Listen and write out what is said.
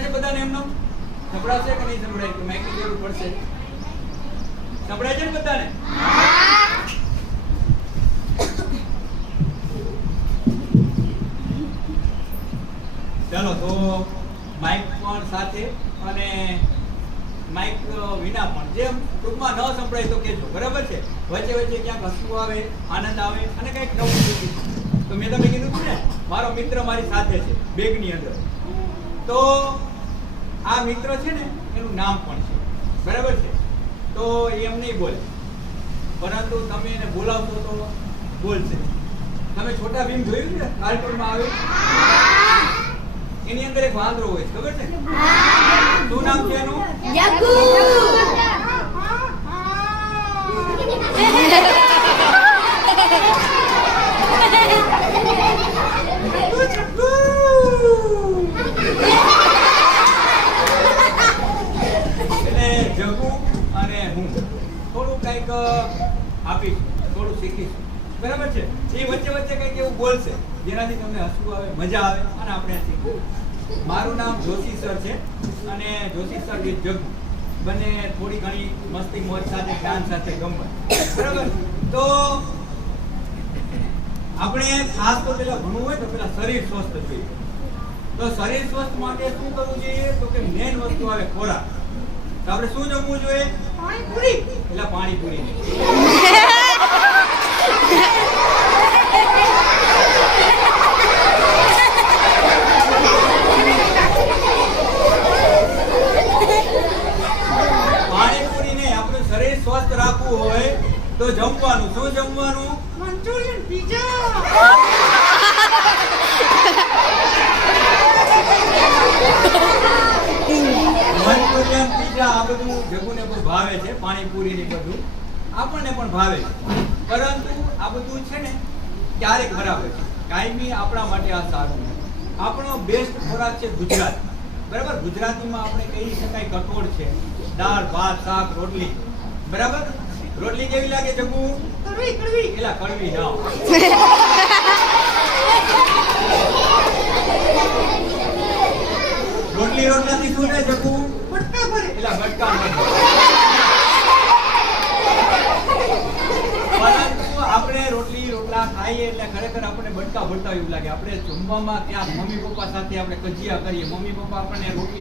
સંભળાય છે બધાને એમનો? સંભળાશે કે નહીં સંભળાય? કે માઈકની જરૂર પડશે? સંભળાય છે ને બધાને? ચાલો તો માઈક પણ સાથે અને માઈક વિના પણ જેમ ટૂંકમાં ન સંભળાય તો કહેજો, બરાબર છે? વચ્ચે વચ્ચે ક્યાંક હસવું આવે, આનંદ આવે અને કંઈક નવું શીખીશું. તો મેં તમને કીધું હતું ને, મારો મિત્ર મારી સાથે છે બેગની અંદર. તો આ મિત્ર છે ને એનું નામ પણ છે, બરાબર છે? તો એ એમ નહીં બોલે, પરંતુ તમે એને બોલાવશો તો બોલશે. તમે છોટા ભીમ જોયું છે કાર્ટૂનમાં આવે? એની અંદર એક વાંદરો હોય છે, ખબર છે? શું નામ છે એનું? જગ્ગુ. એટલે જગ્ગુ અને હું થોડું કંઈક આપીશું, થોડું શીખીશું, બરાબર છે? એ વચ્ચે વચ્ચે કંઈક એવું બોલશે જેનાથી તમને હસવું આવે, મજા આવે અને આપણે શીખવું. મારું નામ જોશી સર છે અને જોશી સર વિથ જગ્ગુ બંને થોડી ઘણી મસ્તી મોજ સાથે, ડાન્સ સાથે ગમત, બરાબર? તો આપણે ખાસ તો પેલા ભણવું હોય તો પેલા શરીર સ્વસ્થ જોઈએ. તો શરીર સ્વસ્થ માટે શું કરવું જોઈએ? તો કે મેન વસ્તુ આવે ખોરાક. તો આપણે શું જમવું જોઈએ? પાણીપુરી. એટલે પાણીપુરી સ્વસ્થ રાખવું હોય તો જમવાનું. શું જમવાનું? Manchurian, pizza. મંચુરિયન, પીઝા આ બધું જગ્ગુને પણ ભાવે છે, પાણીપુરી ને બધું આપણને પણ ભાવે છે. પરંતુ આ બધું છે ને ક્યારેક બરાબર છે, કાયમી આપણા માટે આ સારું નથી. આપણો બેસ્ટ ખોરાક છે ગુજરાત, બરાબર? ગુજરાતીમાં આપણે કહી શકાય કઠોળ છે, દાળ ભાત શાક રોટલી, બરાબર? રોટલી કેવી લાગે જગ્ગુ? કડવી. કડવી એલા કડવી ના. રોટલી રોટલાથી શું થાય જગ્ગુ? બટકા ભરે. એલા બટકા ભરે. પરંતુ આપણે રોટલી રોટલા ખાઈએ એટલે ખરેખર આપણને બટકા ભરતા એવું લાગે. આપણે જમવામાં ત્યાં મમ્મી પપ્પા સાથે આપણે કજિયા કરીએ, મમ્મી પપ્પા આપણને રોટલી